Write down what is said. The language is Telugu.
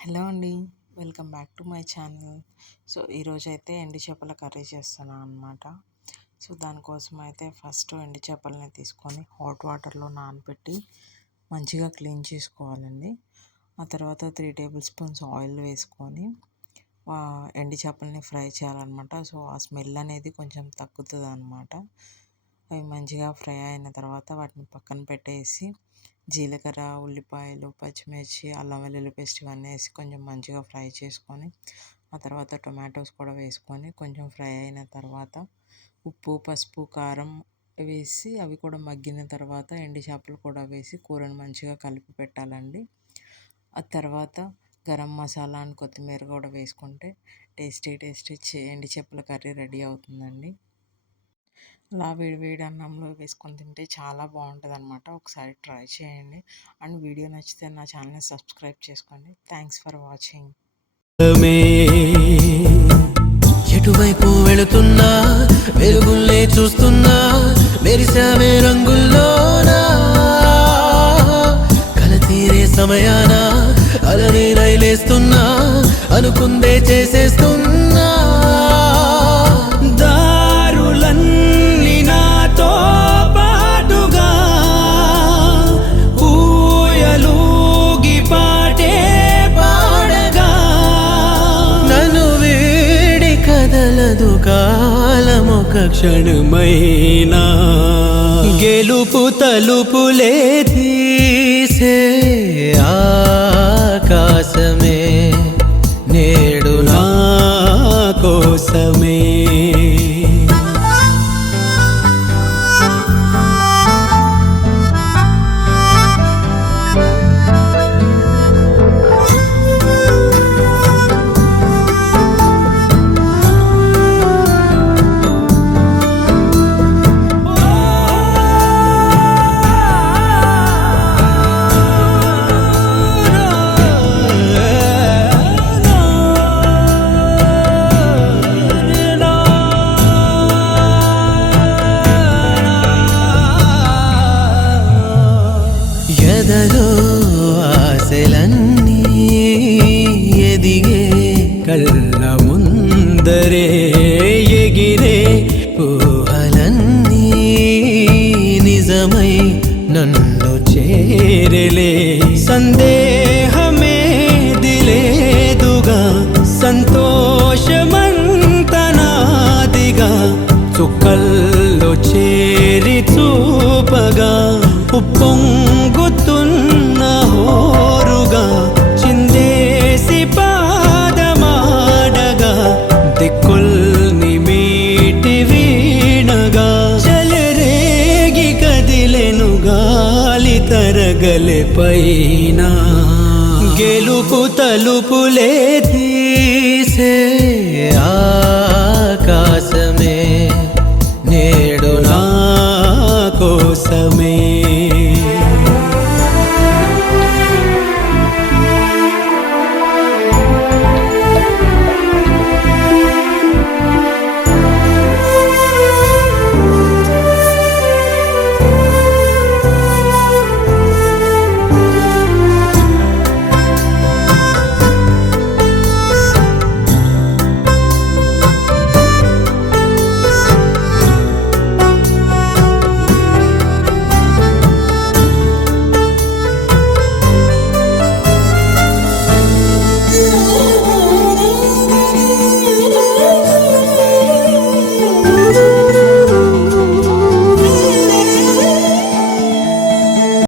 హలో అండి. Welcome back to my channel. ఈరోజైతే ఎండు చేపల కర్రీ చేస్తున్నాను అనమాట. దానికోసం అయితే ఫస్ట్ ఎండు చేపలని తీసుకొని హాట్ వాటర్లో నానబెట్టి మంచిగా క్లీన్ చేసుకోవాలండి. ఆ తర్వాత 3 టేబుల్ స్పూన్స్ ఆయిల్ వేసుకొని ఎండు చేపలని ఫ్రై చేయాలన్నమాట. ఆ స్మెల్ అనేది కొంచెం తగ్గుతుంది అనమాట. అవి మంచిగా ఫ్రై అయిన తర్వాత వాటిని పక్కన పెట్టేసి జీలకర్ర, ఉల్లిపాయలు, పచ్చిమిర్చి, అల్లం వెల్లుల్లి పేస్ట్ ఇవన్నీ వేసి కొంచెం మంచిగా ఫ్రై చేసుకొని ఆ తర్వాత టొమాటోస్ కూడా వేసుకొని కొంచెం ఫ్రై అయిన తర్వాత ఉప్పు, పసుపు, కారం వేసి అవి కూడా మగ్గిన తర్వాత ఎండు చేపలు కూడా వేసి కూరను మంచిగా కలిపి పెట్టాలండి. ఆ తర్వాత గరం మసాలా అండ్ కొత్తిమీర కూడా వేసుకుంటే టేస్టీ ఎండు చేపల కర్రీ రెడీ అవుతుందండి. అలా వేడి అన్నంలో వేసుకొని తింటే చాలా బాగుంటుంది అనమాట. ఒకసారి ట్రై చేయండి. అండ్ వీడియో నచ్చితే నా ఛానల్ని సబ్స్క్రైబ్ చేసుకోండి. Thanks for watching. ఎటువైపు వెళుతున్నా వెలుగుల్లే చూస్తున్నా మెరిసామే రంగుల్లోనా కల తీరే సమయాన అలని రైలేస్తున్నా అనుకుందే చేసేస్తున్నా దారులన్నీ నాతో పాటుగా ఊయలూగి పాటే పాడగా నన్ను వీడి కదలదు కాలమొక క్షణమైనా గెలుపు తలుపులే తీసే ఆకాశమే నేడు నా కోసమే. ఎదలో ఆశలన్నీ ఎదిగే కళ్ళ ముందరే ఎగిరే ఊహలన్నీ నిజమై నన్ను చేరలే సందేహమే దిలేదుగా సంతోషమంత నాదిగా చుక్కల్లో చేరి చూపగా ఉప్పొంగుతున్న హోరుగా చిందేసి పాదమాడగా దిక్కుల్ని మీటి వీణగా చెలరేగి కదిలెను గాలి తరగలే పైన గెలుపు తలుపులే తీసే ఆకాశ